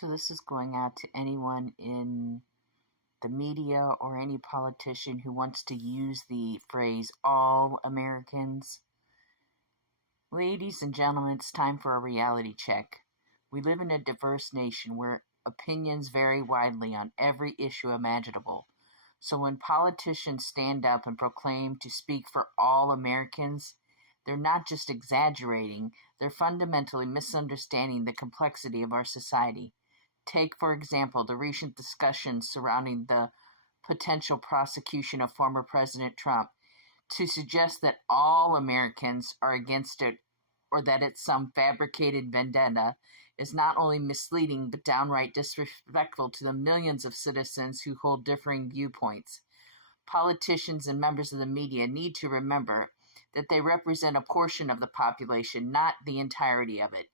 So this is going out to anyone in the media or any politician who wants to use the phrase all Americans. Ladies and gentlemen, it's time for a reality check. We live in a diverse nation where opinions vary widely on every issue imaginable. So when politicians stand up and proclaim to speak for all Americans, they're not just exaggerating, they're fundamentally misunderstanding the complexity of our society. Take, for example, the recent discussions surrounding the potential prosecution of former President Trump. To suggest that all Americans are against it or that it's some fabricated vendetta is not only misleading but downright disrespectful to the millions of citizens who hold differing viewpoints. Politicians and members of the media need to remember that they represent a portion of the population, not the entirety of it.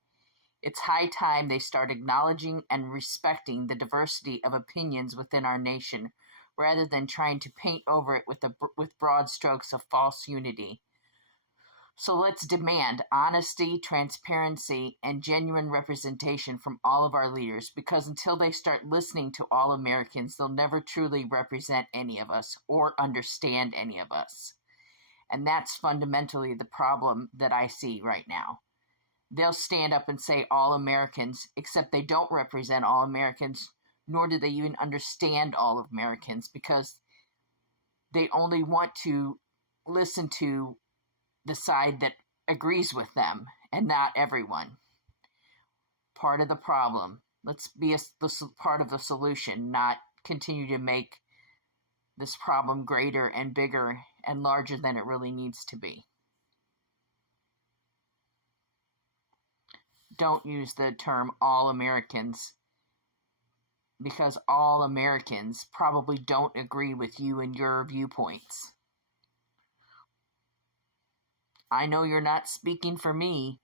It's high time they start acknowledging and respecting the diversity of opinions within our nation, rather than trying to paint over it with broad strokes of false unity. So let's demand honesty, transparency, and genuine representation from all of our leaders, because until they start listening to all Americans, they'll never truly represent any of us or understand any of us. And that's fundamentally the problem that I see right now. They'll stand up and say all Americans, except they don't represent all Americans, nor do they even understand all of Americans, because they only want to listen to the side that agrees with them and not everyone. Part of the problem. Let's be part of the solution, not continue to make this problem greater and bigger and larger than it really needs to be. Don't use the term all Americans, because all Americans probably don't agree with you and your viewpoints. I know you're not speaking for me,